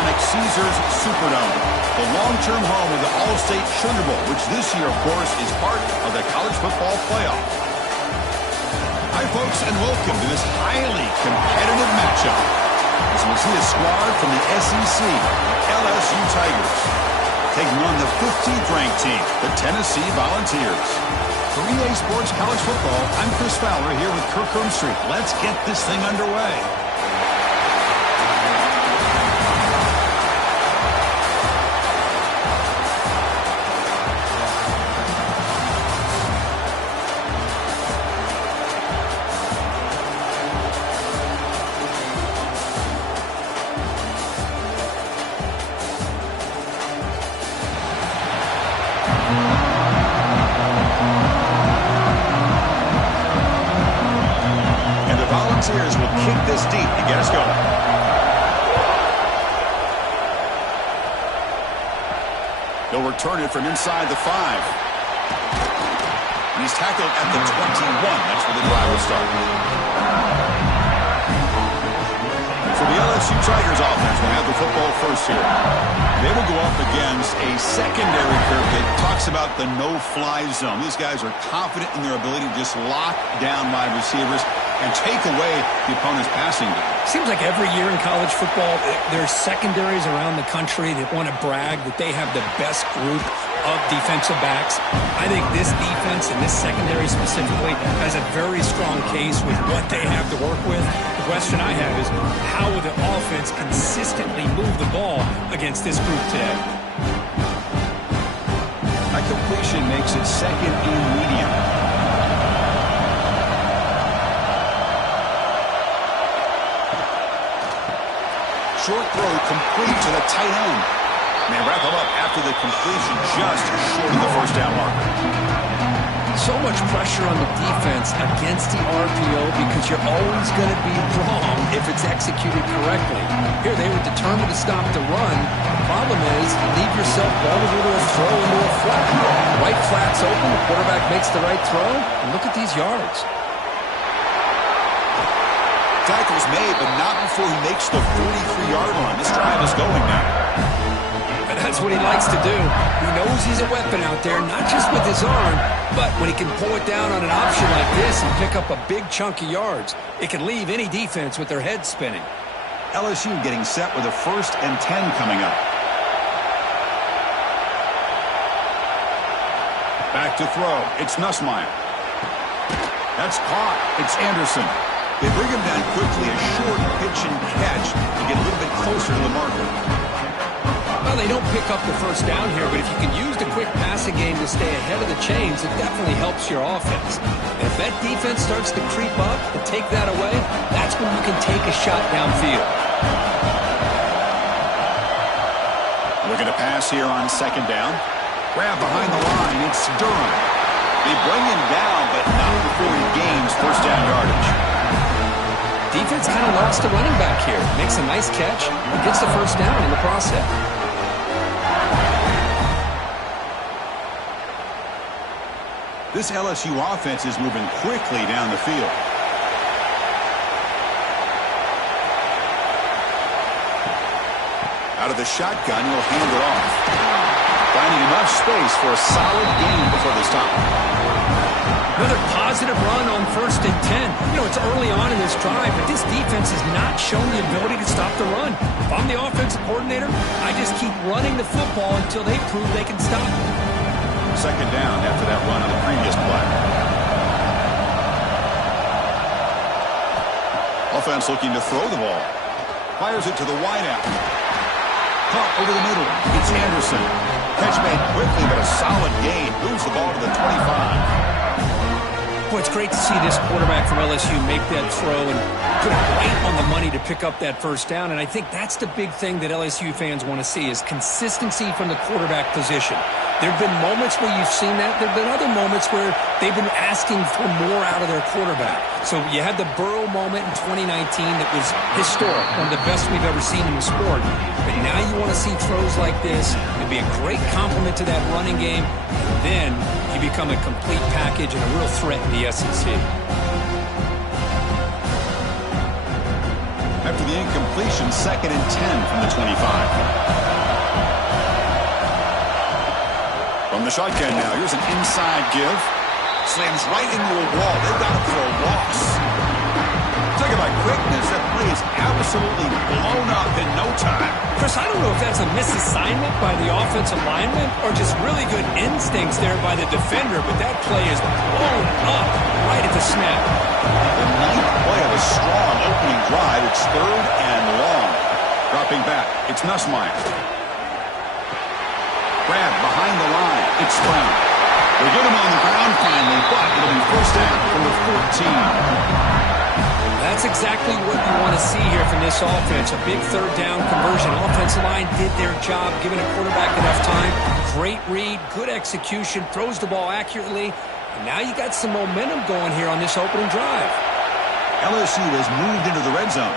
iconic Caesars Superdome, the long-term home of the All-State Sugar Bowl, which this year, of course, is part of the college football playoff. Hi, folks, and welcome to this highly competitive matchup as we see a squad from the SEC, LSU Tigers, taking on the 15th-ranked team, the Tennessee Volunteers. For EA Sports College Football, I'm Chris Fowler here with Kirk Herbstreit. Let's get this thing underway. Volunteers will kick this deep to get us going. They'll return it from inside the 5. And he's tackled at the 21. That's where the drive will start. So the LSU Tigers offense will have the football first here. They will go up against a secondary group that talks about the no-fly zone. These guys are confident in their ability to just lock down wide receivers and take away the opponent's passing game. Seems like every year in college football, there's secondaries around the country that want to brag that they have the best group of defensive backs. I think this defense and this secondary specifically has a very strong case with what they have to work with. The question I have is, how will the offense consistently move the ball against this group today? A completion makes it second and medium. Short throw complete to the tight end. And they wrap him up after the completion just short of the first down marker. So much pressure on the defense against the RPO because you're always going to be wrong if it's executed correctly. Here they were determined to stop the run. The problem is you leave yourself vulnerable to a throw into a flat. Right flat's open, the quarterback makes the right throw, and look at these yards. Tackle's made, but not before he makes the 43-yard line. This drive is going now. And that's what he likes to do. He knows he's a weapon out there, not just with his arm, but when he can pull it down on an option like this and pick up a big chunk of yards, it can leave any defense with their head spinning. LSU getting set with a 1st and 10 coming up. Back to throw. It's Nussmeier. That's caught. It's Anderson. They bring him down quickly, a short pitch and catch to get a little bit closer to the marker. Well, they don't pick up the first down here, but if you can use the quick passing game to stay ahead of the chains, it definitely helps your offense. And if that defense starts to creep up and take that away, that's when you can take a shot downfield. Looking to pass here on 2nd down. Grab behind the line. It's Durham. They bring him down, but not before he gains first down yardage. Defense kind of lost the running back here. Makes a nice catch and gets the first down in the process. This LSU offense is moving quickly down the field. Out of the shotgun, he'll hand it off. Finding enough space for a solid gain before they stop. Another positive run on 1st and 10. You know, it's early on in this drive, but this defense has not shown the ability to stop the run. If I'm the offensive coordinator, I just keep running the football until they prove they can stop it. 2nd down after that run on the previous play. Offense looking to throw the ball. Fires it to the wideout. Caught over the middle. It's Anderson. Catch made quickly, but a solid gain. Moves the ball to the 25. Boy, it's great to see this quarterback from LSU make that throw and put it right on the money to pick up that first down. And I think that's the big thing that LSU fans want to see is consistency from the quarterback position. There have been moments where you've seen that. There have been other moments where they've been asking for more out of their quarterback. So you had the Burrow moment in 2019 that was historic, one of the best we've ever seen in the sport. But now you want to see throws like this. It'd be a great compliment to that running game. And then you become a complete package and a real threat in the SEC. After after the incompletion, 2nd and 10 from the 25. From the shotgun now, here's an inside give. Slams right into a wall. They've got him for a loss. Talk about quickness. That play is absolutely blown up in no time. Chris, I don't know if that's a misassignment by the offensive lineman or just really good instincts there by the defender, but that play is blown up right at the snap. The 9th play of a strong opening drive. It's 3rd and long. Dropping back, it's Nussmeier. Grab behind the line. It's Brown. They get him on the ground finally, but it'll be first down from the 14. That's exactly what you want to see here from this offense. A big 3rd down conversion. Offensive line did their job, giving a quarterback enough time. Great read, good execution, throws the ball accurately. And now you got some momentum going here on this opening drive. LSU has moved into the red zone.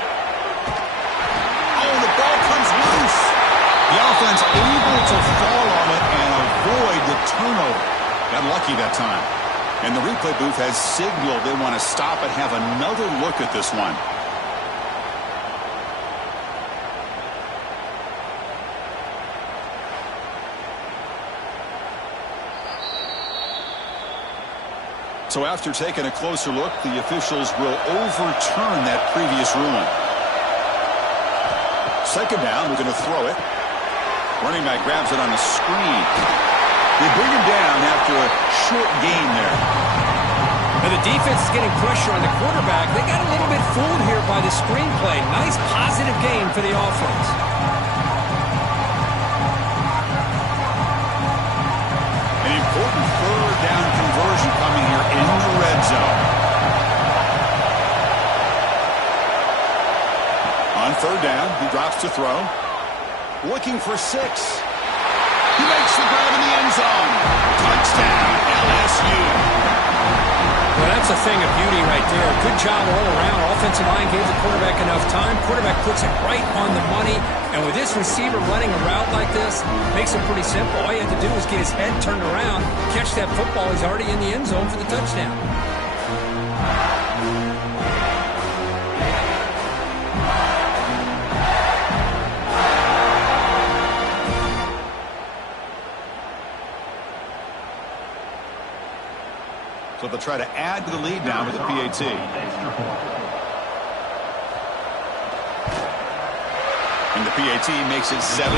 Oh, the ball comes loose. The offense able to fall on it and avoid the turnover. Got lucky that time. And the replay booth has signaled they want to stop and have another look at this one. So after taking a closer look, the officials will overturn that previous ruling. 2nd down, we're going to throw it. Running back grabs it on the screen. They bring him down after a short gain there. Now the defense is getting pressure on the quarterback. They got a little bit fooled here by the screenplay. Nice positive gain for the offense. An important 3rd down conversion coming here in the red zone. On 3rd down, he drops to throw. Looking for 6. He makes the grab in the end zone. Touchdown, LSU. Well, that's a thing of beauty right there. Good job all around. Offensive line gave the quarterback enough time. Quarterback puts it right on the money. And with this receiver running a route like this, makes it pretty simple. All you have to do is get his head turned around, catch that football. He's already in the end zone for the touchdown. So they'll try to add to the lead now with the PAT. And the PAT makes it 7-0.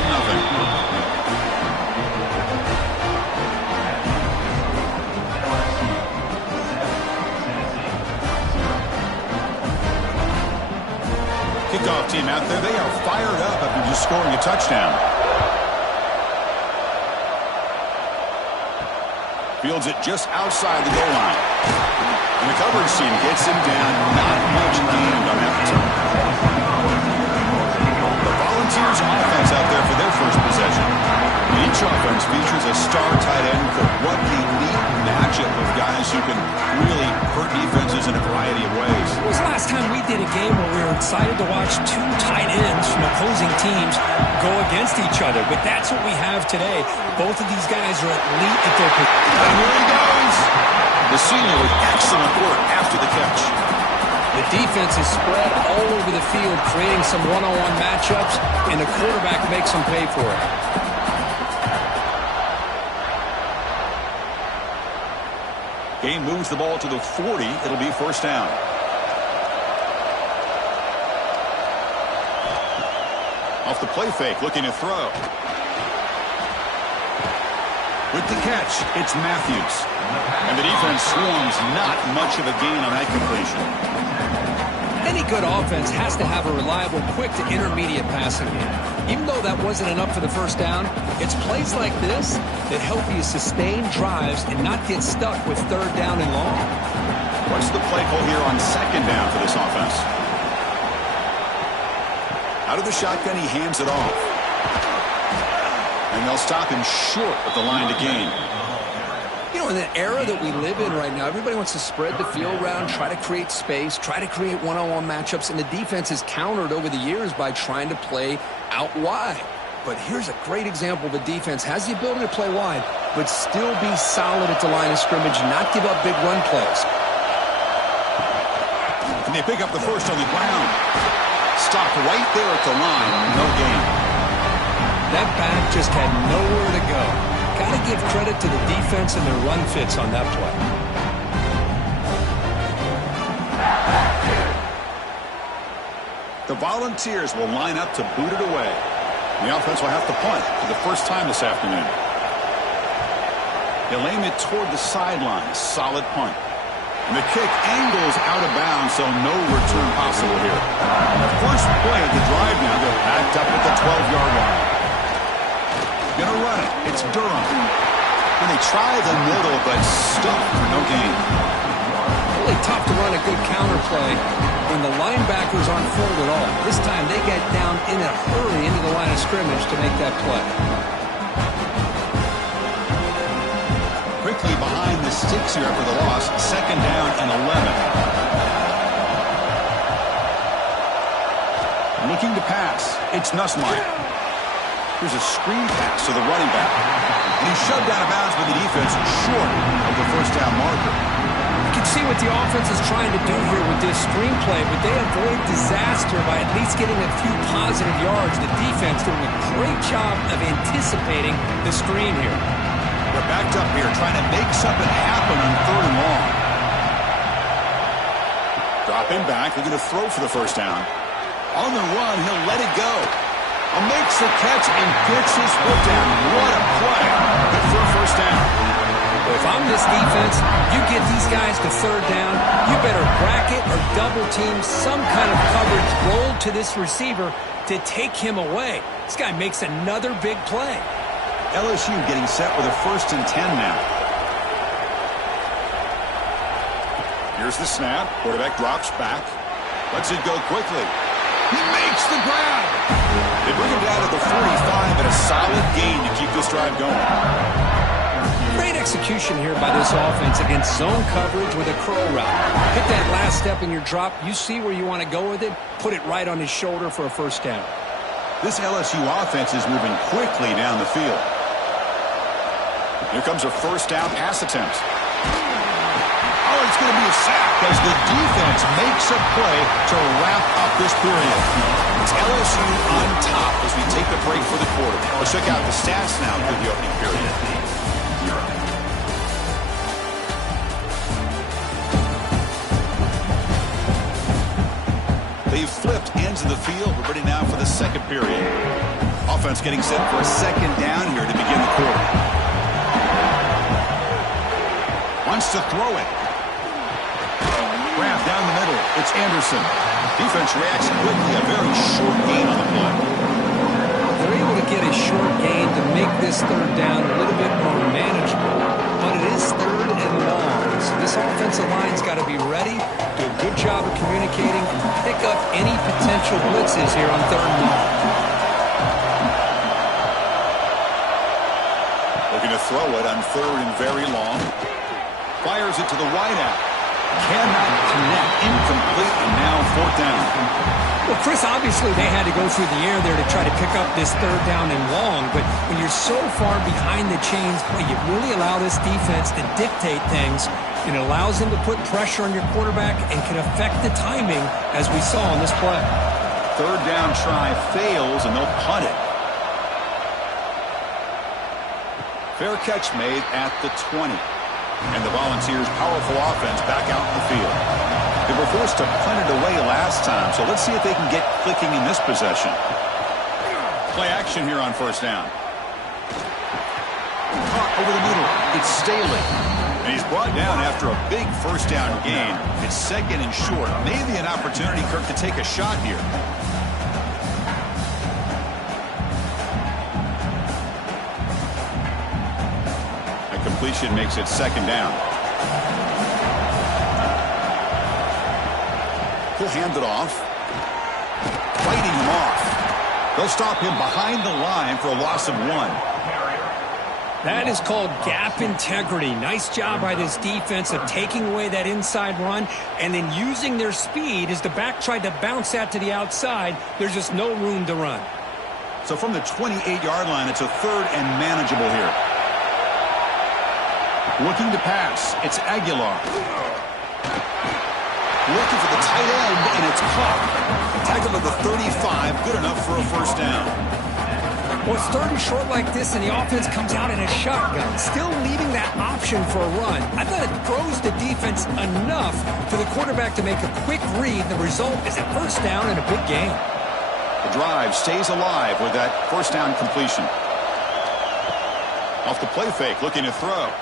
Kickoff team out there. They are fired up after just scoring a touchdown. Fields it just outside the goal line. And the coverage team gets him down. Not much gained on that return. The Volunteers offense out there for their first possession. Each offense features a star tight end. What a neat matchup of guys who can really hurt defenses in a variety of ways. When was the last time we did a game where we were excited to watch 2 tight ends from opposing teams go against each other? But that's what we have today. Both of these guys are elite at their position. And here he goes. The senior with excellent work after the catch. The defense is spread all over the field, creating some one-on-one matchups, and the quarterback makes them pay for it. Game moves the ball to the 40. It'll be first down. Off the play fake, looking to throw. With the catch, it's Matthews. And the defense swarms, not much of a gain on that completion. Any good offense has to have a reliable, quick to intermediate passing game. Even though that wasn't enough for the first down, it's plays like this that help you sustain drives and not get stuck with 3rd down and long. What's the play call here on 2nd down for this offense? Out of the shotgun, he hands it off. And they'll stop him short of the line to gain. You know, in the era that we live in right now, everybody wants to spread the field around, try to create space, try to create one-on-one matchups, and the defense has countered over the years by trying to play out wide. But here's a great example. The defense has the ability to play wide, but still be solid at the line of scrimmage, not give up big run plays. And they pick up the first on the ground. stopped right there at the line. No gain. That back just had nowhere to go. Got to give credit to the defense and their run fits on that play. The Volunteers will line up to boot it away. The offense will have to punt for the first time this afternoon. They'll aim it toward the sideline. Solid punt. And the kick angles out of bounds, so no return possible here. The first play of the drive now, they're backed up at the 12-yard line. Gonna run it. It's Durham. And they try the middle, but stuck for no gain. Really tough to run a good counter play when the linebackers aren't fooled at all. This time they get down in a hurry into the line of scrimmage to make that play. Quickly behind the sticks here after the loss. Second down and 11. Looking to pass. It's Nussmeier. Here's a screen pass to the running back. And he's shoved out of bounds by the defense short of the first down marker. You can see what the offense is trying to do here with this screenplay, but they avoid disaster by at least getting a few positive yards. The defense doing a great job of anticipating the screen here. They're backed up here trying to make something happen on third and long. Dropping back. They're going to throw for the first down. On the run, he'll let it go. Makes the catch and gets his foot down. What a play. Good for a first down. If I'm this defense, you get these guys to third down, you better bracket or double team some kind of coverage roll to this receiver to take him away. This guy makes another big play. LSU getting set with a 1st and 10 now. Here's the snap. Quarterback drops back. Lets it go quickly. He makes the grab. They bring him down to the 45 and a solid gain to keep this drive going. Great execution here by this offense against zone coverage with a curl route. Hit that last step in your drop. You see where you want to go with it. Put it right on his shoulder for a first down. This LSU offense is moving quickly down the field. Here comes a first down pass attempt. Oh, it's going to be a sack as the defense makes a play to wrap up this period. It's LSU on top as we take a break for the quarter. Let's check out the stats now through the opening period. They've flipped ends of the field. We're ready now for the second period. Offense getting set for a second down here to begin the quarter. Wants to throw it. Grab down the middle. It's Anderson. Defense reacts quickly. A very short gain on the play. They're able to get a short gain to make this third down a little bit more manageable. But it is third and long. So this offensive line's got to be ready, do a good job of communicating, and pick up any potential blitzes here on third and long. Looking to throw it on third and very long. Fires it to the wideout. Cannot connect. Incomplete, and now fourth down. Well, Chris, obviously they had to go through the air there to try to pick up this third down and long, but when you're so far behind the chains, boy, you really allow this defense to dictate things, and it allows them to put pressure on your quarterback and can affect the timing, as we saw on this play. Third down try fails, and they'll punt it. Fair catch made at the 20. And the Volunteers' powerful offense back out in the field. They were forced to punt it away last time, so let's see if they can get clicking in this possession. Play action here on first down. Caught over the middle. It's Staley. And he's brought down after a big first down gain. It's second and short. Maybe an opportunity, Kirk, to take a shot here. Completion makes it second down. He'll hand it off. Fighting him off. They'll stop him behind the line for a loss of 1. That is called gap integrity. Nice job by this defense of taking away that inside run and then using their speed as the back tried to bounce that to the outside. There's just no room to run. So from the 28-yard line, it's a third and manageable here. Looking to pass. It's Aguilar. Looking for the tight end, and it's caught. Tackle to the 35, good enough for a first down. Well, it's third and short like this, and the offense comes out in a shotgun, still leaving that option for a run. I thought it throws the defense enough for the quarterback to make a quick read. The result is a first down and a big gain. The drive stays alive with that first down completion. Off the play fake, looking to throw.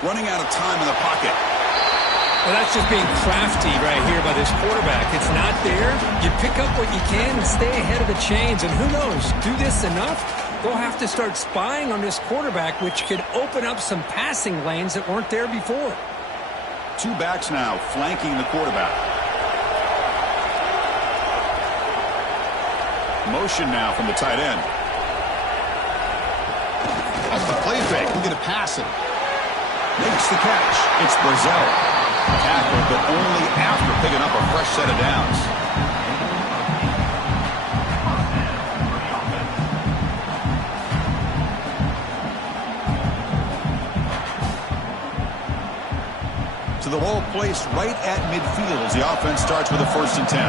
Running out of time in the pocket. Well, that's just being crafty right here by this quarterback. It's not there. You pick up what you can and stay ahead of the chains. And who knows, do this enough, they'll have to start spying on this quarterback, which could open up some passing lanes that weren't there before. Two backs now flanking the quarterback. Motion now from the tight end. Off the play fake, looking to pass it. Makes the catch. It's Brazzell. Tackled, but only after picking up a fresh set of downs. To the ball placed right at midfield as the offense starts with a 1st and 10.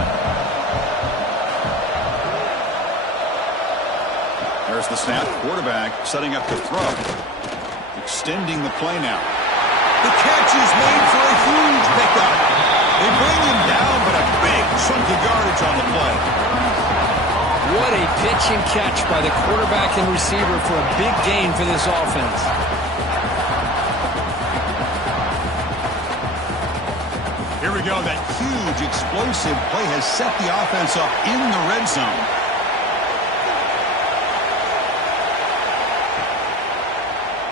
There's the snap. Quarterback setting up to throw. Extending the play now. The catch is made for a huge pickup. They bring him down, but a big chunk of yardage on the play. What a pitch and catch by the quarterback and receiver for a big gain for this offense. Here we go. That huge explosive play has set the offense up in the red zone.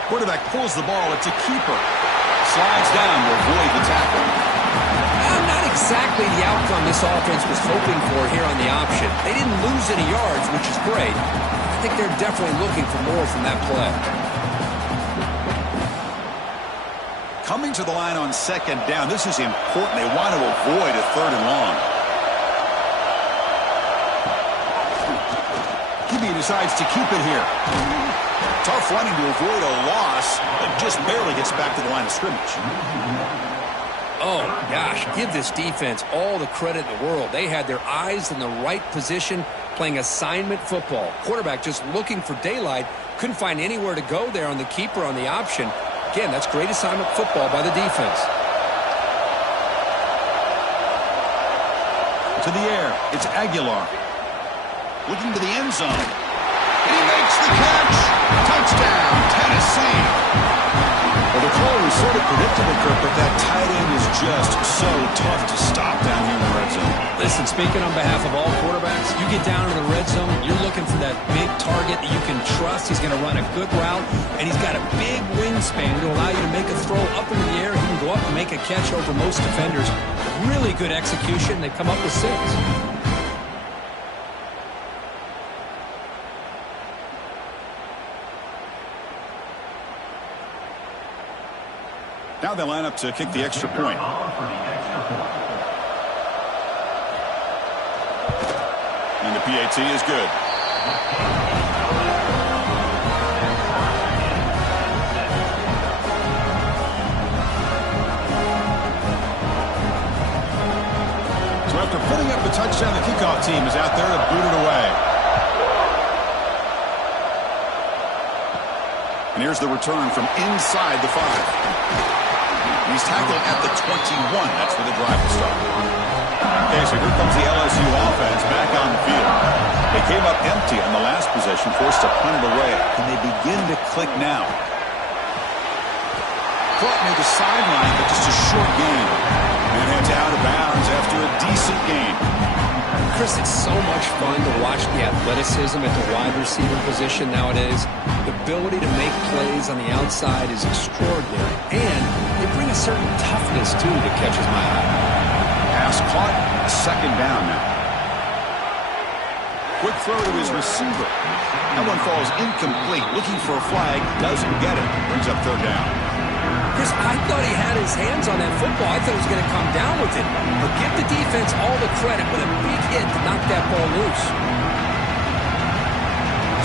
Quarterback pulls the ball. It's a keeper. Slides down to avoid the tackle. Not exactly the outcome this offense was hoping for here on the option. They didn't lose any yards, which is great. I think they're definitely looking for more from that play. Coming to the line on 2nd down. This is important. They want to avoid a 3rd and long. Kibbe decides to keep it here. Tough running to avoid a loss, but just barely gets back to the line of scrimmage. Oh, gosh, give this defense all the credit in the world. They had their eyes in the right position, playing assignment football. Quarterback just looking for daylight, couldn't find anywhere to go there on the keeper on the option. Again, that's great assignment football by the defense. To the air, it's Aguilar. Looking to the end zone. And he makes the catch. Touchdown, Tennessee. Well, the call was sort of predictable, Kirk, but that tight end is just so tough to stop down here in the red zone. Listen, speaking on behalf of all quarterbacks, you get down in the red zone, you're looking for that big target that you can trust. He's going to run a good route, and he's got a big wingspan to allow you to make a throw up into the air. He can go up and make a catch over most defenders. Really good execution. They come up with 6. Now they line up to kick the extra point. And the PAT is good. So after putting up the touchdown, the kickoff team is out there to boot it away. And here's the return from inside the 5. He's tackled at the 21. That's where the drive will start. Okay, so here comes the LSU offense back on the field. They came up empty on the last possession, forced to punt it away. Can they begin to click now? Caught near the sideline, but just a short gain. And heads out of bounds after a decent gain. Chris, it's so much fun to watch the athleticism at the wide receiver position nowadays. The ability to make plays on the outside is extraordinary. And they bring a certain toughness, too, that catches my eye. Pass caught, 2nd down now. Quick throw to his receiver. That one falls incomplete. Looking for a flag, doesn't get it. Brings up 3rd down. Chris, I thought he had his hands on that football. I thought he was going to come down with it. But give the defense all the credit with a big hit to knock that ball loose.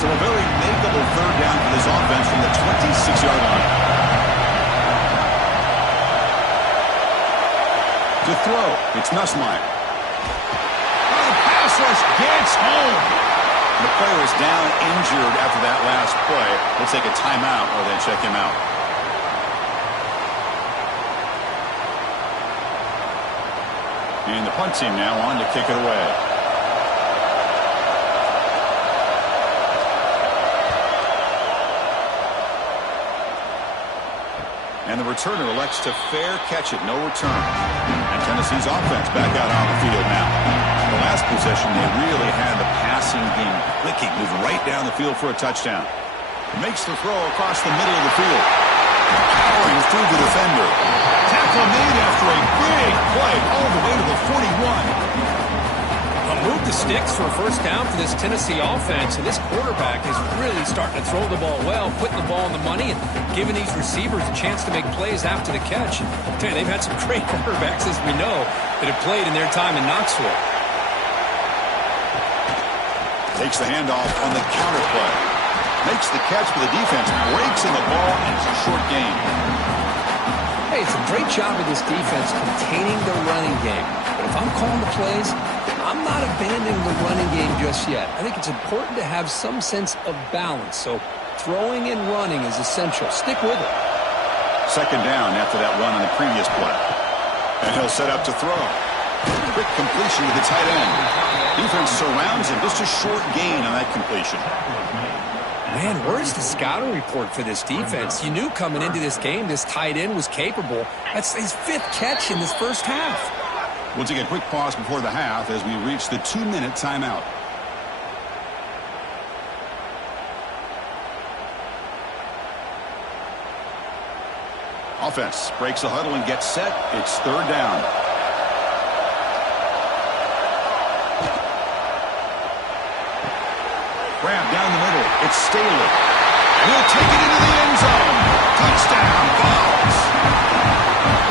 So a very makeable 3rd down for this offense from the 26-yard line. To throw, it's Nussmeier. Oh, the pass rush gets home. The player is down injured after that last play. We'll take a timeout or then check him out. And the punt team now on to kick it away. And the returner elects to fair catch it, no return. And Tennessee's offense back out on the field now. The last possession, they really had the passing game clicking, moving right down the field for a touchdown. Makes the throw across the middle of the field. Powering through the defender. Tackle made after a big play all the way to the 41. Move the sticks for a first down for this Tennessee offense, and this quarterback is really starting to throw the ball well, putting the ball on the money and giving these receivers a chance to make plays after the catch. They've had some great quarterbacks, as we know, that have played in their time in Knoxville. Takes the handoff on the counter play. Makes the catch for the defense, breaks in the ball, and it's a short gain. Hey, it's a great job of this defense containing the running game. But if I'm calling the plays, I'm not abandoning the running game just yet. I think it's important to have some sense of balance. So throwing and running is essential. Stick with it. Second down after that run on the previous play. And he'll set up to throw. Quick completion to the tight end. Defense surrounds him. Just a short gain on that completion. Man, where's the scouting report for this defense? You knew coming into this game this tight end was capable. That's his 5th catch in this first half. We'll take a quick pause before the half as we reach the 2-minute timeout. Offense breaks the huddle and gets set. It's third down. Grab down the middle. It's Staley. And he'll take it into the end zone. Touchdown, Bucs.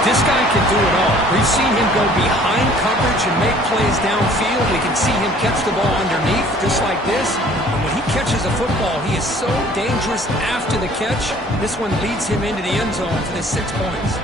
This guy can do it all. We've seen him go behind coverage and make plays downfield. We can see him catch the ball underneath, just like this. And when he catches a football, he is so dangerous after the catch. This one leads him into the end zone for the 6 points.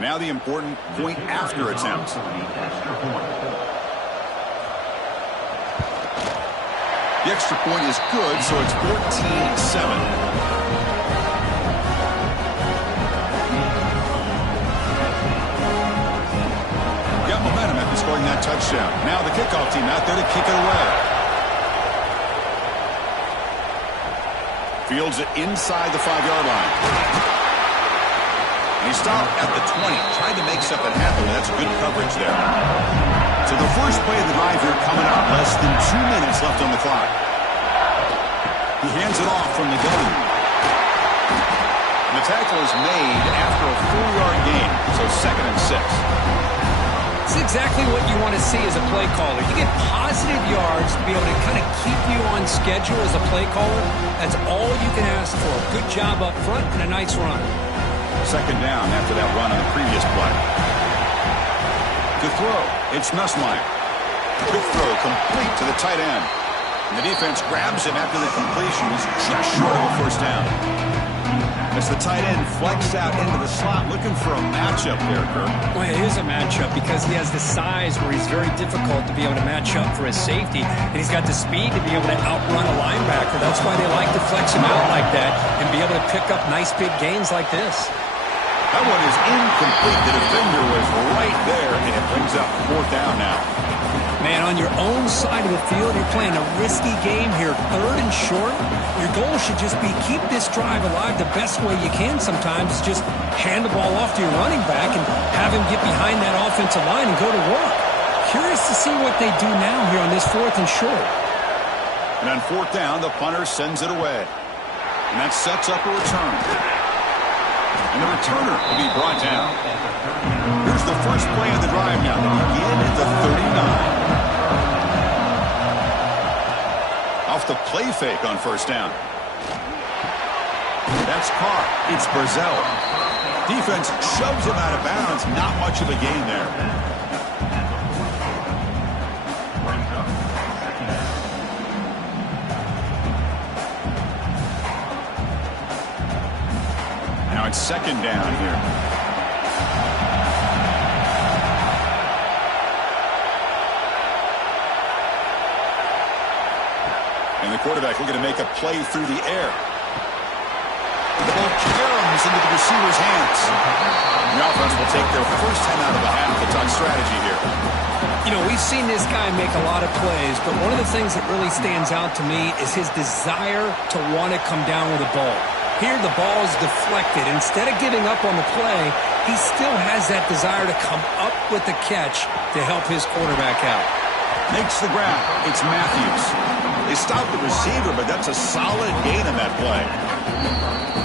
Now the important point after attempt. The extra point is good, so it's 14-7. Got momentum after scoring that touchdown. Now the kickoff team out there to kick it away. Fields it inside the 5-yard line. He stopped at the 20, tried to make something happen, but that's good coverage there. So the first play of the drive here coming up, less than 2 minutes left on the clock. He hands it off from the gun. And the tackle is made after a 4-yard gain, so 2nd and 6. It's exactly what you want to see as a play caller. You get positive yards to be able to kind of keep you on schedule as a play caller. That's all you can ask for. Good job up front and a nice run. Second down after that run on the previous play. To throw, it's Nussmeier. Quick throw complete to the tight end. And the defense grabs him after the completion. He's just short of a first down. As the tight end flex out into the slot, looking for a matchup there, Kirk. Well, it is a matchup because he has the size where he's very difficult to be able to match up for his safety. And he's got the speed to be able to outrun a linebacker. That's why they like to flex him out like that and be able to pick up nice big gains like this. That one is incomplete. The defender was right there, and it brings up 4th down now. Man, on your own side of the field, you're playing a risky game here. 3rd and short. Your goal should just be keep this drive alive the best way you can sometimes. Just hand the ball off to your running back and have him get behind that offensive line and go to work. Curious to see what they do now here on this 4th and short. And on 4th down, the punter sends it away. And that sets up a return. And the returner will be brought down. Here's the first play of the drive now. They begin at the 39. Off the play fake on first down. That's caught. It's Brazzell. Defense shoves him out of bounds. Not much of a gain there. Now it's second down here. And the quarterback looking to make a play through the air. The ball caroms into the receiver's hands. The offense will take their first 10 out of the half. The talk strategy here. You know, we've seen this guy make a lot of plays, but one of the things that really stands out to me is his desire to want to come down with the ball. Here, the ball is deflected. Instead of giving up on the play, he still has that desire to come up with the catch to help his quarterback out. Makes the grab. It's Matthews. They stopped the receiver, but that's a solid gain on that play.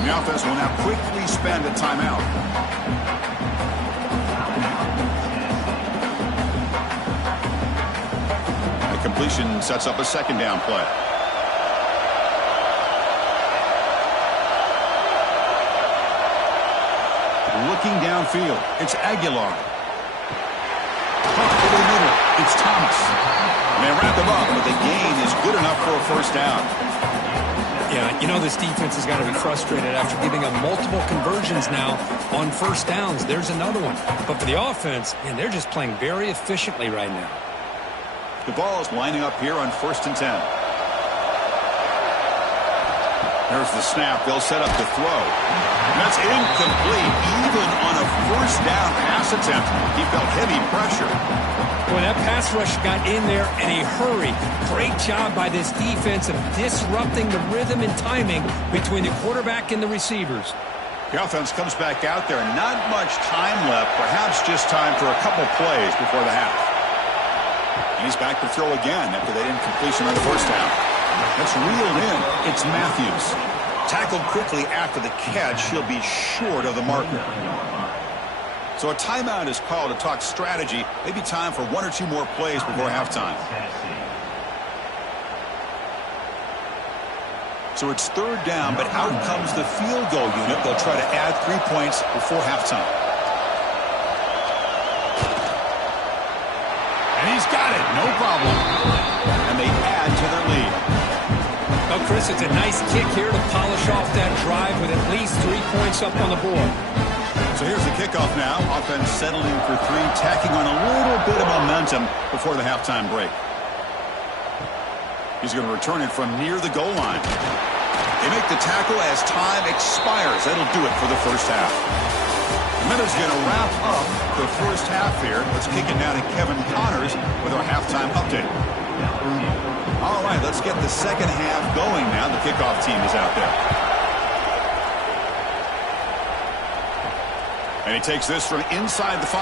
The offense will now quickly spend a timeout. The completion sets up a second down play. Looking downfield, it's Aguilar. Pump over the middle, it's Thomas. And they wrap him up, but the gain is good enough for a first down. Yeah, you know this defense has got to be frustrated after giving up multiple conversions now on first downs. There's another one. But for the offense, man, they're just playing very efficiently right now. The ball is lining up here on 1st and 10. There's the snap. They'll set up the throw. And that's incomplete. Even on a first down pass attempt, he felt heavy pressure. Well, that pass rush got in there in a hurry. Great job by this defense of disrupting the rhythm and timing between the quarterback and the receivers. The offense comes back out there. Not much time left. Perhaps just time for a couple plays before the half. And he's back to throw again after that incompletion on the first down. That's reeled in. It's Matthews. Tackled quickly after the catch. He'll be short of the marker. So a timeout is called to talk strategy. Maybe time for one or two more plays before halftime. So it's third down, but out comes the field goal unit. They'll try to add 3 points before halftime. And he's got it. No problem. And they add to their lead. Well, Chris, it's a nice kick here to polish off that drive with at least 3 points up on the board. So here's the kickoff now. Offense settling for 3, tacking on a little bit of momentum before the halftime break. He's going to return it from near the goal line. They make the tackle as time expires. That'll do it for the first half. And then is going to wrap up the first half here. Let's kick it down to Kevin Connors with our halftime update. All right, let's get the second half going now. The kickoff team is out there. And he takes this from inside the 5.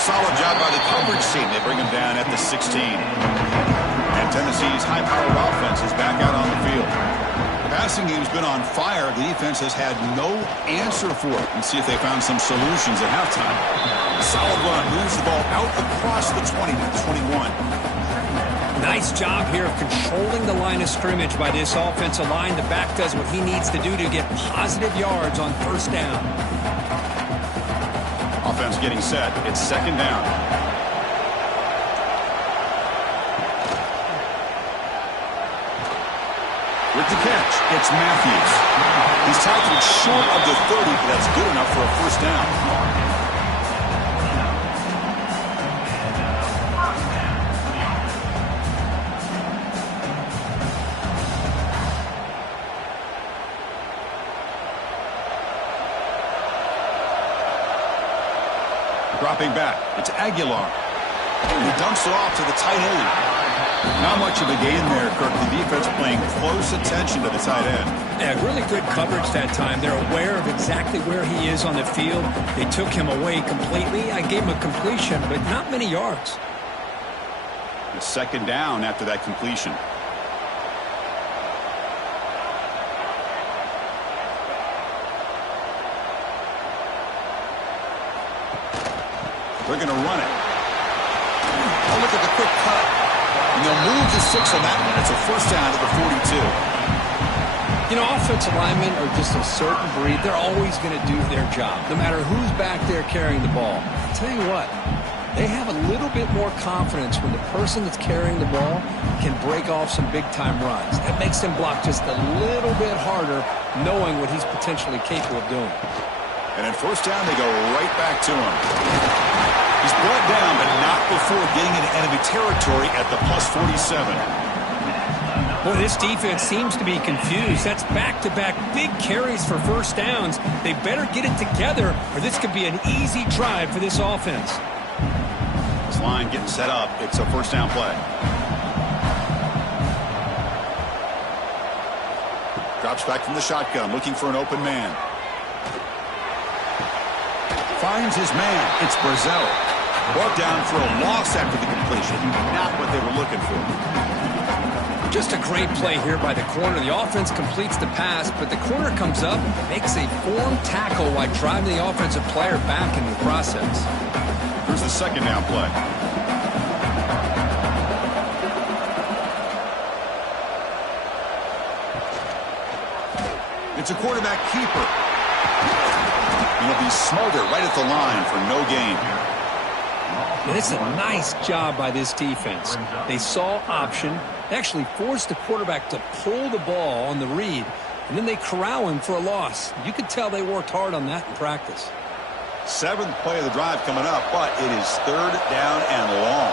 Solid job by the coverage team. They bring him down at the 16. And Tennessee's high-powered offense is back out on the field. The passing game's been on fire. The defense has had no answer for it. And see if they found some solutions at halftime. A solid run moves the ball out across the 20 to 21. Nice job here of controlling the line of scrimmage by this offensive line. The back does what he needs to do to get positive yards on first down. Offense getting set. It's second down. With the catch, it's Matthews. He's tackled short of the 30, but that's good enough for a first down. Dropping back, it's Aguilar. He dumps it off to the tight end. Not much of a gain there, Kirk. The defense paying close attention to the tight end. Yeah, really good coverage that time. They're aware of exactly where he is on the field. They took him away completely. I gave him a completion, but not many yards. The second down after that completion. They're going to run it. Oh, look at the quick cut. And they'll move to 6 on that one. It's a first down to the 42. You know, offensive linemen are just a certain breed. They're always going to do their job, no matter who's back there carrying the ball. I'll tell you what, they have a little bit more confidence when the person that's carrying the ball can break off some big-time runs. That makes them block just a little bit harder, knowing what he's potentially capable of doing. And at first down, they go right back to him. He's brought down, but not before getting into enemy territory at the plus 47. Boy, this defense seems to be confused. That's back-to-back big carries for first downs. They better get it together, or this could be an easy drive for this offense. This line getting set up. It's a first down play. Drops back from the shotgun, looking for an open man. Finds his man. It's Brazzell. Brought down for a loss after the completion. Not what they were looking for. Just a great play here by the corner. The offense completes the pass, but the corner comes up, makes a form tackle while driving the offensive player back into the process. Here's the second down play. It's a quarterback keeper. And he'll be smothered right at the line for no gain. And it's a nice job by this defense. They saw option. They actually forced the quarterback to pull the ball on the read, and then they corral him for a loss. You could tell they worked hard on that in practice. Seventh play of the drive coming up, but it is third down and long.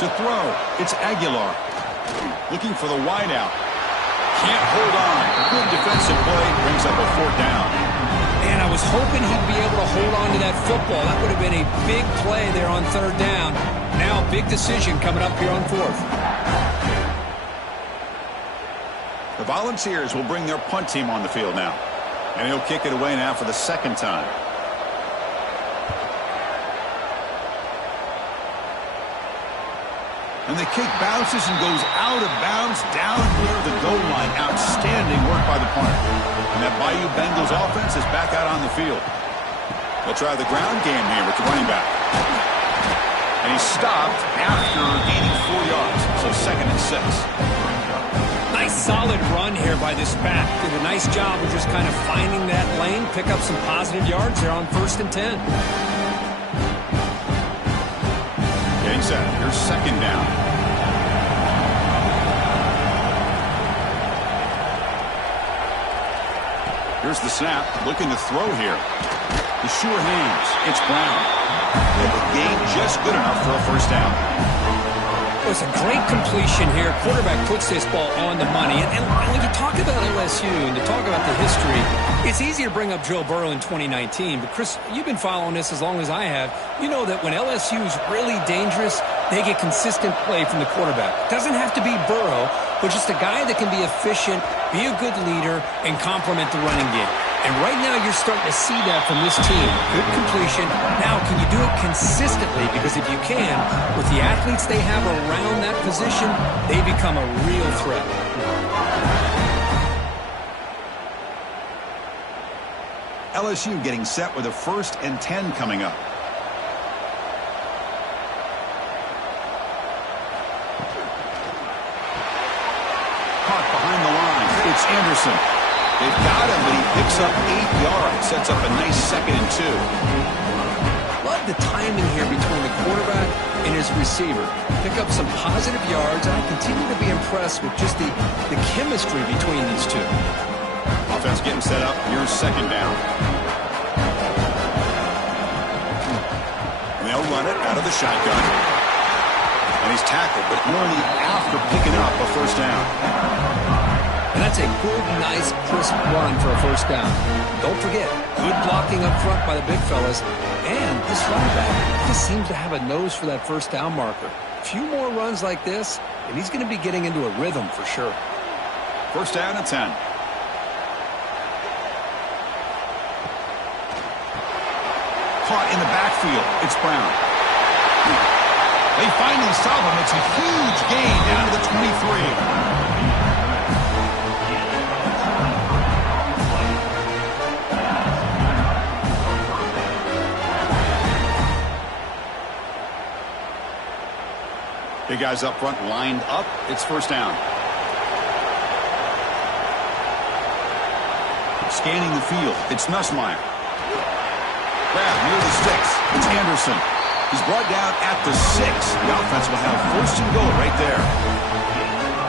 To throw, it's Aguilar. Looking for the wideout. Can't hold on. Good defensive play, brings up a fourth down. And I was hoping he'd be able to hold on to that football. That would have been a big play there on third down. Now a big decision coming up here on fourth. The Volunteers will bring their punt team on the field now. And he'll kick it away now for the second time. And the kick bounces and goes out of bounds down near the goal line. Outstanding work by the punter. And that Bayou Bengals offense is back out on the field. They'll try the ground game here with the running back. And he's stopped after gaining 4 yards. So second and 6. Nice solid run here by this back. Did a nice job of just kind of finding that lane, pick up some positive yards there on 1st and 10. Getting set. Here's second down. Here's the snap. Looking to throw here. The sure hands. It's Brown. And the gain just good enough for a first down. Well, it's a great completion here. Quarterback puts this ball on the money. And when you talk about LSU and you talk about the history, it's easy to bring up Joe Burrow in 2019. But, Chris, you've been following this as long as I have. You know that when LSU is really dangerous, they get consistent play from the quarterback. It doesn't have to be Burrow, but just a guy that can be efficient, be a good leader, and complement the running game. And right now you're starting to see that from this team. Good completion. Now, can you do it consistently? Because if you can, with the athletes they have around that position, they become a real threat. LSU getting set with a 1st and 10 coming up. Caught behind the line. It's Anderson. They've got him, but he picks up 8 yards. Sets up a nice 2nd and 2. Love the timing here between the quarterback and his receiver. Pick up some positive yards, and I continue to be impressed with just the chemistry between these two. Offense getting set up. Here's second down. And they'll run it out of the shotgun. And he's tackled, but only after picking up a first down. And that's a good, nice, crisp run for a first down. Don't forget, good blocking up front by the big fellas. And this running back just seems to have a nose for that first down marker. A few more runs like this, and he's going to be getting into a rhythm for sure. First down and 10. Caught in the backfield. It's Brown. They finally stop him. It's a huge gain down to the 23. Big Three guys up front lined up. It's first down. Scanning the field. It's Nussmeier. Grab near the sticks. It's Anderson. He's brought down at the 6. The offense will have first and goal right there.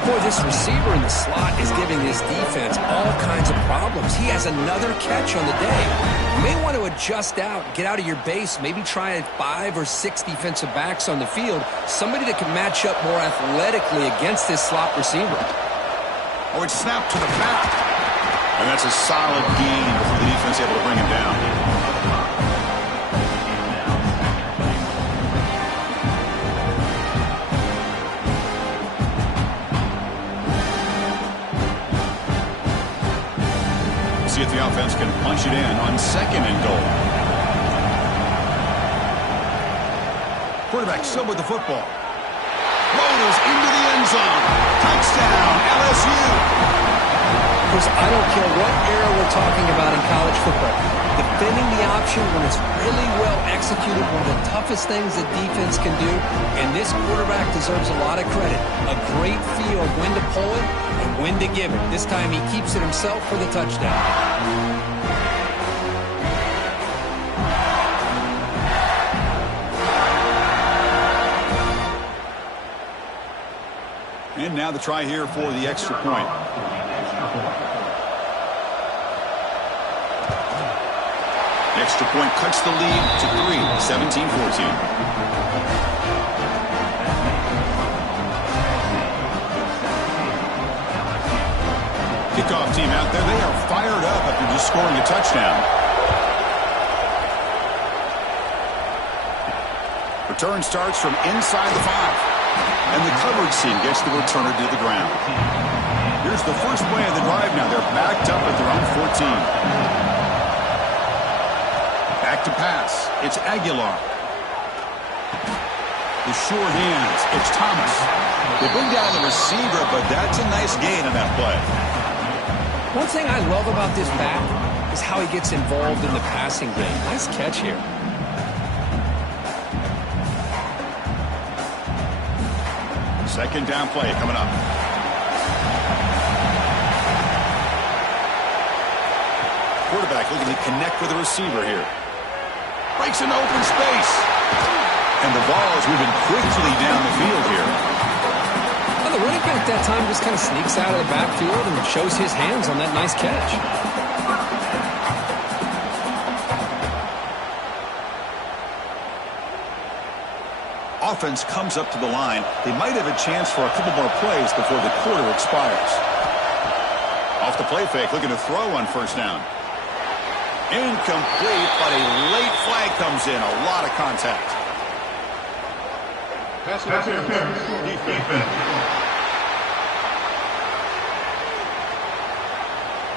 Boy, this receiver in the slot is giving this defense all kinds of problems. He has another catch on the day. You may want to adjust out, get out of your base, maybe try 5 or 6 defensive backs on the field, somebody that can match up more athletically against this slot receiver. Oh, it's snapped to the back. And that's a solid gain before the defense able to bring him down. See if the offense can punch it in on second and goal. Quarterback still with the football. Rolls into the end zone. Touchdown, LSU. Because I don't care what era we're talking about in college football. Defending the option when it's really well executed, one of the toughest things that defense can do, and this quarterback deserves a lot of credit. A great feel of when to pull it and when to give it. This time he keeps it himself for the touchdown. And now the try here for the extra point. The extra point cuts the lead to 3, 17-14. Kickoff team out there. They are fired up after just scoring a touchdown. Return starts from inside the 5. And the coverage team gets the returner to the ground. Here's the first play of the drive now. They're backed up at their own 14. Back to pass. It's Aguilar. The sure hands. It's Thomas. They bring down the receiver, but that's a nice gain on that play. One thing I love about this back is how he gets involved in the passing game. Nice catch here. Second down play coming up. Quarterback looking to connect with the receiver here. Breaks into open space. And the ball is moving quickly down the field here. Well, the running back that time just kind of sneaks out of the backfield and shows his hands on that nice catch. Offense comes up to the line. They might have a chance for a couple more plays before the quarter expires. Off the play fake, looking to throw on first down. Incomplete, but a late flag comes in. A lot of contact. Pass defense.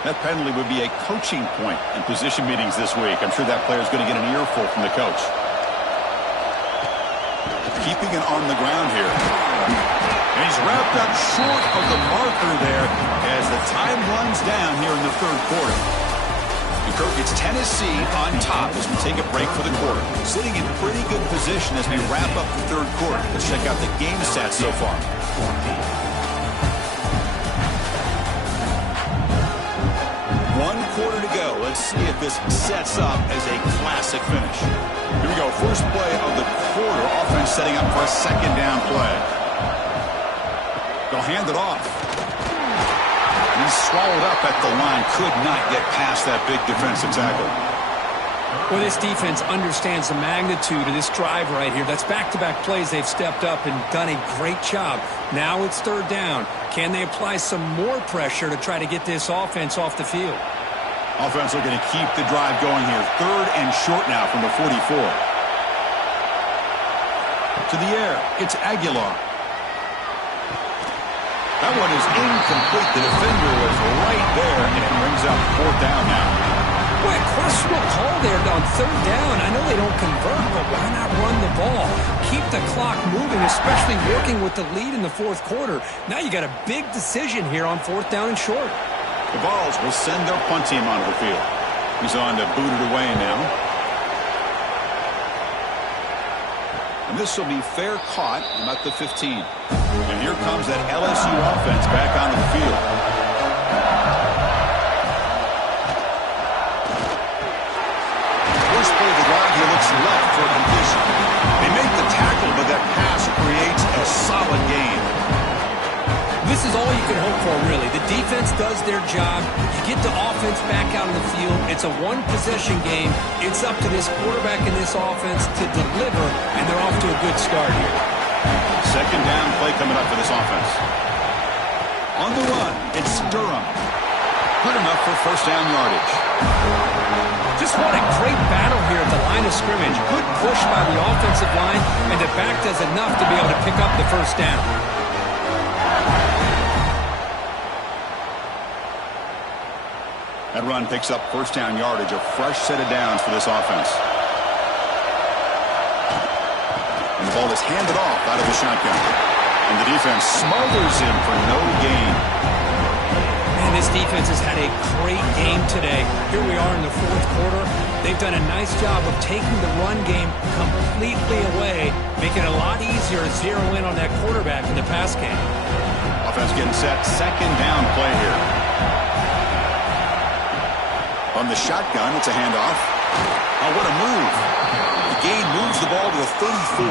That penalty would be a coaching point in position meetings this week. I'm sure that player is going to get an earful from the coach. Keeping it on the ground here. And he's wrapped up short of the marker there as the time runs down here in the third quarter. And Kirk, it's Tennessee on top as we take a break for the quarter. Sitting in pretty good position as we wrap up the third quarter. Let's check out the game stats so far. One quarter to go. Let's see if this sets up as a classic finish. Here we go. First play of the quarter. Offense setting up for a second down play. They'll hand it off. And he's swallowed up at the line. Could not get past that big defensive tackle. Well, this defense understands the magnitude of this drive right here. That's back-to-back plays. They've stepped up and done a great job. Now it's third down. Can they apply some more pressure to try to get this offense off the field? Offense looking to keep the drive going here. Third and short now from the 44. To the air. It's Aguilar. That one is incomplete. The defender was right there, and it brings up fourth down now. Boy, a questionable call there on third down. I know they don't convert, but why not run the ball? Keep the clock moving, especially working with the lead in the fourth quarter. Now you got a big decision here on fourth down and short. The Vols will send their punt team onto the field. He's on to boot it away now. And this will be fair caught about the 15. And here comes that LSU offense back onto the field. First play of the drive, he looks left for a completion. They make the tackle, but that pass creates a solid gain. This is all you can hope for, really. The defense does their job. You get the offense back out on the field. It's a one-possession game. It's up to this quarterback and this offense to deliver, and they're off to a good start here. Second down play coming up for this offense. On the run, it's Durham. Good enough for first down yardage. Just what a great battle here at the line of scrimmage. Good push by the offensive line, and the back does enough to be able to pick up the first down. That run picks up first down yardage, a fresh set of downs for this offense. And the ball is handed off out of the shotgun. And the defense smothers him for no gain. Man, this defense has had a great game today. Here we are in the fourth quarter. They've done a nice job of taking the run game completely away, making it a lot easier to zero in on that quarterback in the pass game. Offense getting set. Second down play here. On the shotgun, it's a handoff. Oh, what a move. The gain moves the ball to the 34.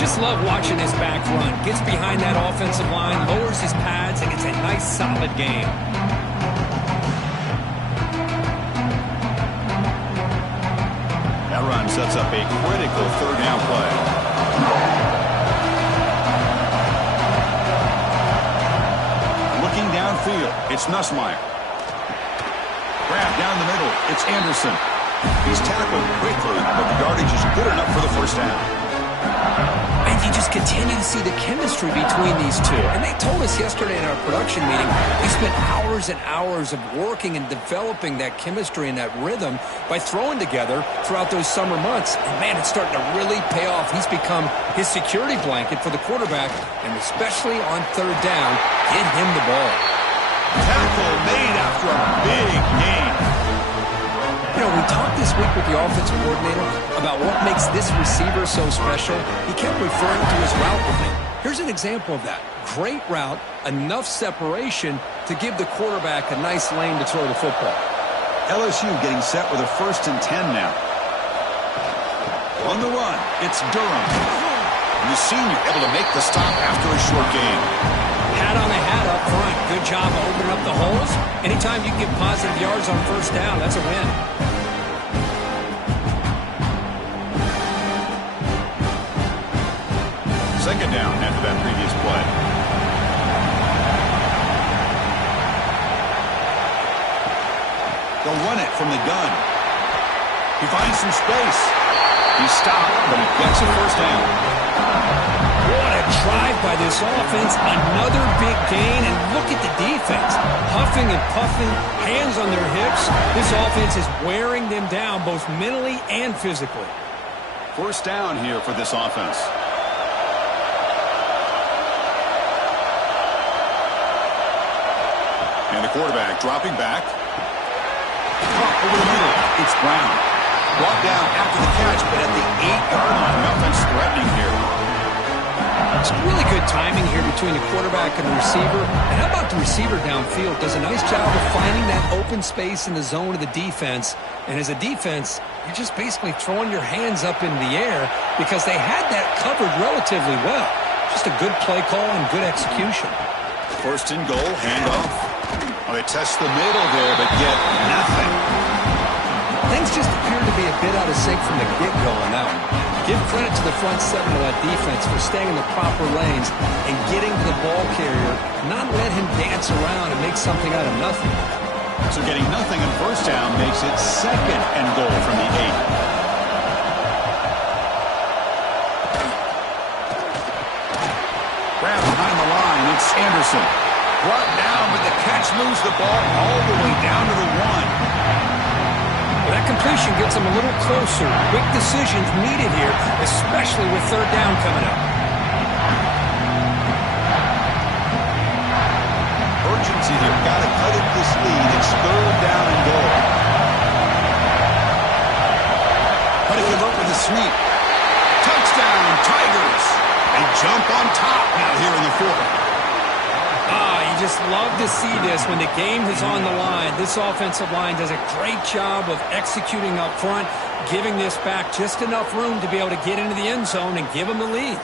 Just love watching this back run. Gets behind that offensive line, lowers his pads, and gets a nice, solid gain. That run sets up a critical third down play. Looking downfield, it's Nussmeier. Grab down the middle. It's Anderson. He's tackled quickly, but the yardage is good enough for the first down. And you just continue to see the chemistry between these two. And they told us yesterday in our production meeting, they spent hours and hours of working and developing that chemistry and that rhythm by throwing together throughout those summer months. And, man, it's starting to really pay off. He's become his security blanket for the quarterback, and especially on third down, get him the ball. Tackle made after a big gain. You know, we talked this week with the offensive coordinator about what makes this receiver so special. He kept referring to his route running. Here's an example of that. Great route, enough separation to give the quarterback a nice lane to throw the football. LSU getting set with a 1st and 10 now. On the run, it's Durham. And the senior able to make the stop after a short gain. Hat on the hat up front. Good job of opening up the holes. Anytime you can get positive yards on first down, that's a win. Second down after that previous play. They'll run it from the gun. He finds some space. He's stopped, but he gets a first down. What a drive by this offense. Another big gain, and look at the defense. Huffing and puffing, hands on their hips. This offense is wearing them down both mentally and physically. First down here for this offense. And the quarterback dropping back. Over the middle, it's Brown. Brought down after the catch, but at the 8-yard line. The offense threatening here. Some really good timing here between the quarterback and the receiver. And how about the receiver downfield? Does a nice job of finding that open space in the zone of the defense. And as a defense, you're just basically throwing your hands up into the air because they had that covered relatively well. Just a good play call and good execution. First and goal, handoff. Well, they test the middle there, but get nothing. Things just appear to be a bit out of sync from the get-go on that one. Give credit to the front seven of that defense for staying in the proper lanes and getting to the ball carrier, not let him dance around and make something out of nothing. So getting nothing on first down makes it second and goal from the 8. Grab behind the line, it's Anderson. Brought down, but the catch moves the ball all the way down to the 1. Well, that completion gets them a little closer. Quick decisions needed here, especially with third down coming up. Urgency here. Got to cut it this lead. It's third down and goal. But he can look with the sweep. Touchdown, Tigers. They jump on top now here in the fourth. You just love to see this when the game is on the line. This offensive line does a great job of executing up front, giving this back just enough room to be able to get into the end zone and give them the lead.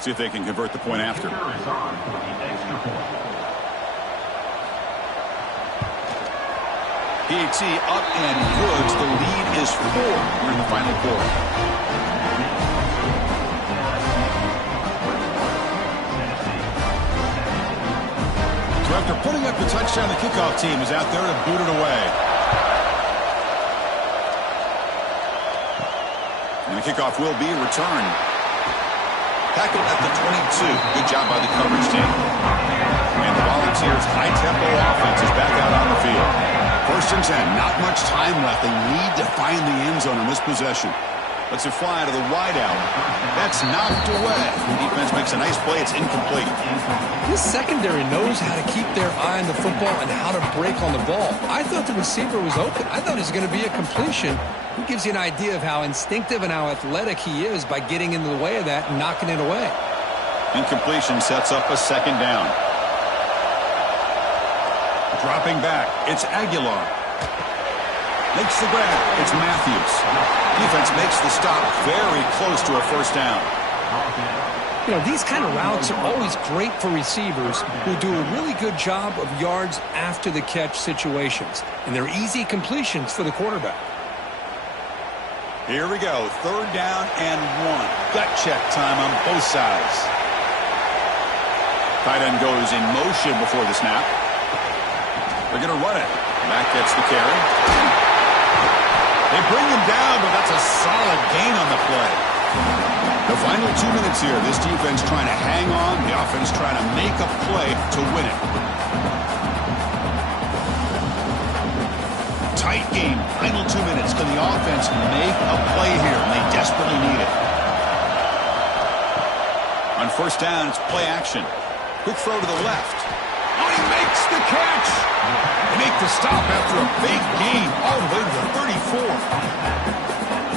See if they can convert the point after. PAT up and good. The lead is 4. We're in the final quarter. So after putting up the touchdown, the kickoff team is out there to boot it away. And the kickoff will be returned. Tackled at the 22. Good job by the coverage team. And the Volunteers' high-tempo offense is back out on the field. 1st and 10. Not much time left. They need to find the end zone on this possession. Lets it fly to the wideout. That's knocked away. The defense makes a nice play. It's incomplete. This secondary knows how to keep their eye on the football and how to break on the ball. I thought the receiver was open. I thought it was going to be a completion. He gives you an idea of how instinctive and how athletic he is by getting into the way of that and knocking it away. Incompletion sets up a 2nd down. Dropping back, it's Aguilar. Makes the grab, it's Matthews. Defense makes the stop very close to a 1st down. You know, these kind of routes are always great for receivers who do a really good job of yards after the catch situations. And they're easy completions for the quarterback. Here we go, 3rd down and 1. Gut check time on both sides. Tight end goes in motion before the snap. They're going to run it. Back gets the carry. They bring him down, but that's a solid gain on the play. The final 2 minutes here. This defense trying to hang on. The offense trying to make a play to win it. Tight game. Final 2 minutes. Can the offense make a play here? And they desperately need it. On 1st down, it's play action. Quick throw to the left. Oh, he makes the catch. They make the stop after a big gain all the way to the 34.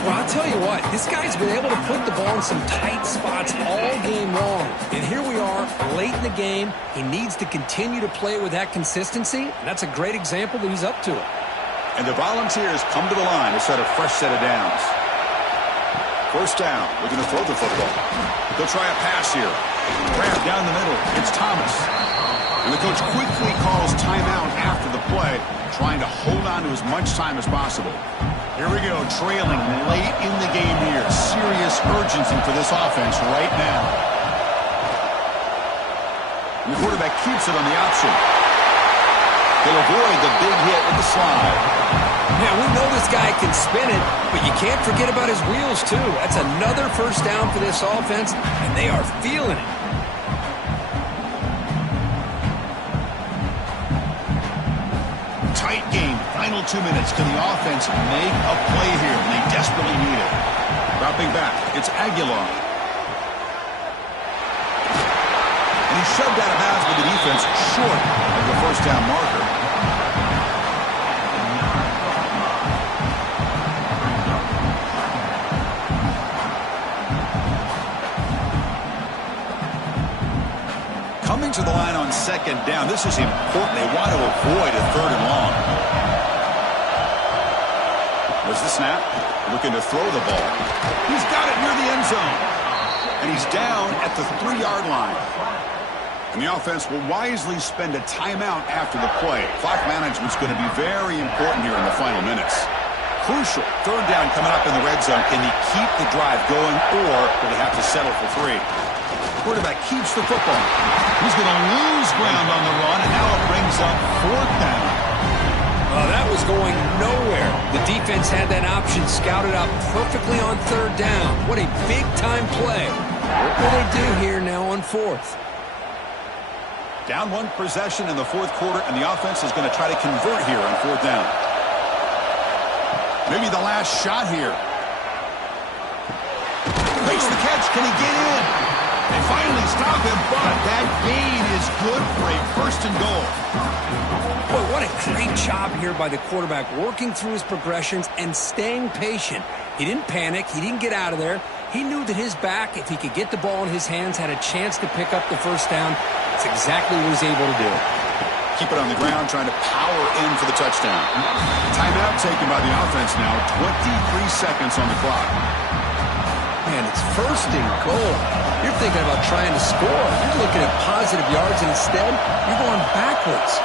Well, I'll tell you what, this guy's been able to put the ball in some tight spots all game long. And here we are, late in the game. He needs to continue to play with that consistency. And that's a great example that he's up to it. And the Volunteers come to the line to set a fresh set of downs. 1st down, looking to throw the football. They'll try a pass here. Grab down the middle. It's Thomas. And the coach quickly calls timeout after the play, trying to hold on to as much time as possible. Here we go, trailing late in the game here. Serious urgency for this offense right now. And the quarterback keeps it on the option. He'll avoid the big hit with the slide. Yeah, we know this guy can spin it, but you can't forget about his wheels, too. That's another 1st down for this offense, and they are feeling it. Tight game. Final 2 minutes. Can the offense make a play here? And they desperately need it. Dropping back. It's Aguilar. And he's shoved out of bounds with the defense short of the 1st down marker. Coming to the line on 2nd down. This is important. They want to avoid a 3rd and long. There's the snap. Looking to throw the ball. He's got it near the end zone. And he's down at the 3-yard line. And the offense will wisely spend a timeout after the play. Clock management's going to be very important here in the final minutes. Crucial. 3rd down coming up in the red zone. Can he keep the drive going, or will he have to settle for 3? Quarterback keeps the football. He's going to lose ground on the run, and now it brings up 4th down. That was going nowhere. The defense had that option scouted out perfectly on 3rd down. What a big-time play. What will they do here now on 4th? Down 1 possession in the 4th quarter, and the offense is going to try to convert here on 4th down. Maybe the last shot here. Makes the catch. Can he get in? They finally stop him, but that gain is good for a first and goal. Boy, what a great job here by the quarterback, working through his progressions and staying patient. He didn't panic. He didn't get out of there. He knew that his back, if he could get the ball in his hands, had a chance to pick up the first down. That's exactly what he was able to do. Keep it on the ground, trying to power in for the touchdown. Timeout taken by the offense now. 23 seconds on the clock. Man, it's first and goal. You're thinking about trying to score. You're looking at positive yards, and instead, you're going backwards.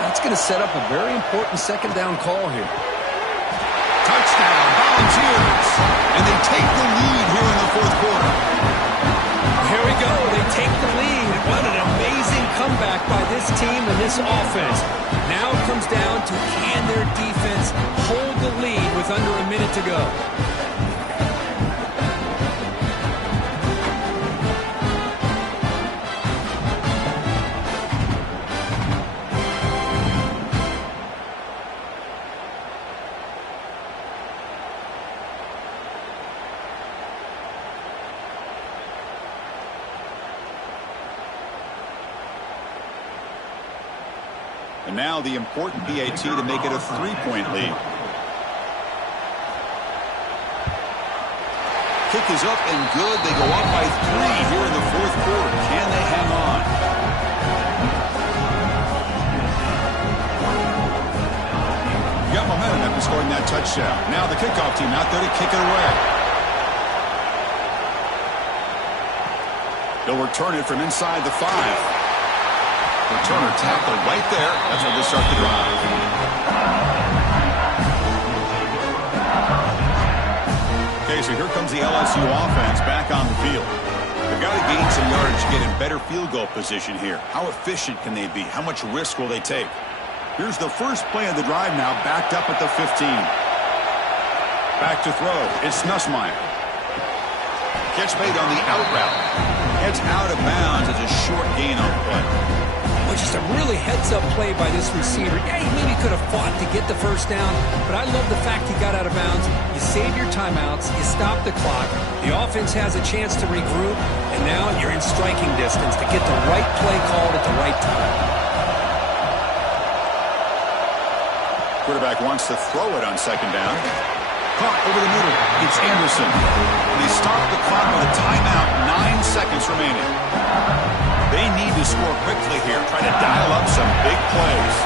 That's going to set up a very important second down call here. Touchdown, Volunteers. And they take the lead here in the fourth quarter. Here we go. They take the lead. What an amazing comeback by this team and this offense. Now it comes down to can their defense hold the lead with under a minute to go. And now the important PAT to make it a 3-point lead. Kick is up and good. They go up by 3 here in the fourth quarter. Can they hang on? Got momentum after scoring that touchdown. Now the kickoff team out there to kick it away. They'll return it from inside the 5. Returner tackle right there. That's where they start the drive. Okay, so here comes the LSU offense back on the field. They've got to gain some yardage to get in better field goal position here. How efficient can they be? How much risk will they take? Here's the first play of the drive now, backed up at the 15. Back to throw. It's Nussmeier. Catch made on the out route. Heads out of bounds as a short gain on the play. Well, just a really heads-up play by this receiver. Yeah, he maybe could have fought to get the first down, but I love the fact he got out of bounds. You save your timeouts, you stop the clock, the offense has a chance to regroup, and now you're in striking distance to get the right play called at the right time. Quarterback wants to throw it on second down. Caught over the middle. It's Anderson. And they stop the clock with a timeout, 9 seconds remaining. They need to score quickly here. Try to dial up some big plays.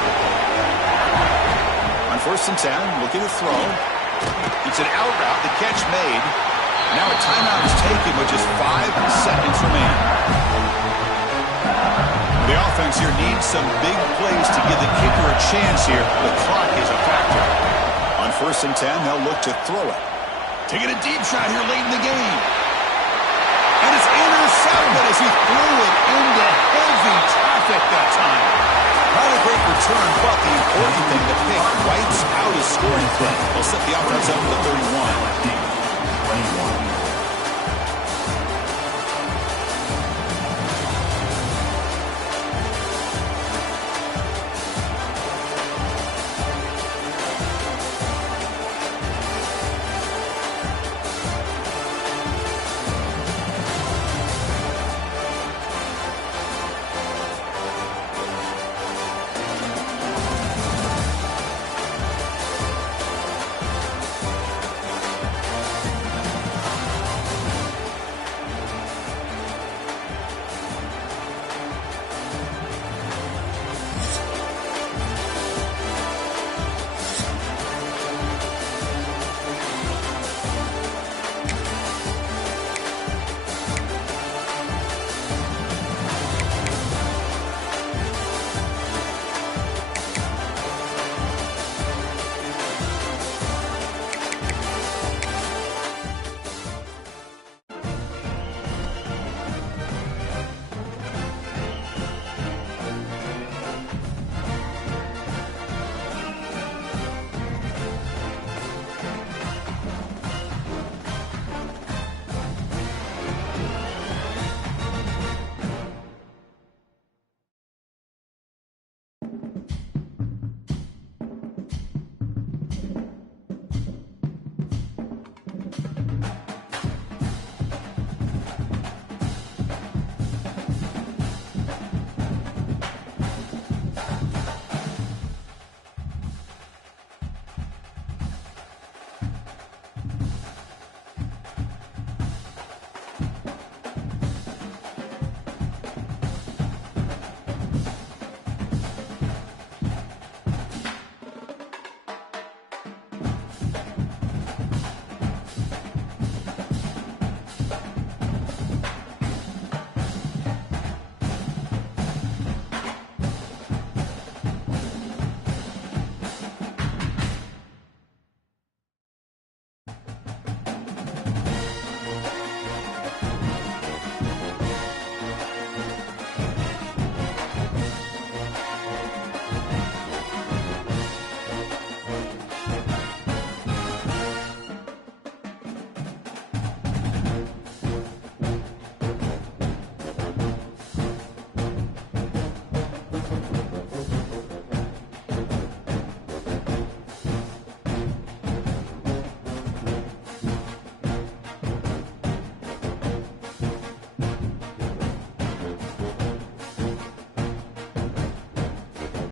On first and 10, looking to throw. It's an out route. The catch made. Now a timeout is taken with just 5 seconds remaining. The offense here needs some big plays to give the kicker a chance here. The clock is a factor. On first and 10, they'll look to throw it. Taking a deep shot here late in the game. And it's intercepted as he threw it into heavy traffic that time. Not a great return, but the important thing, the pick wipes out his scoring threat. They'll set the offense up for the 31.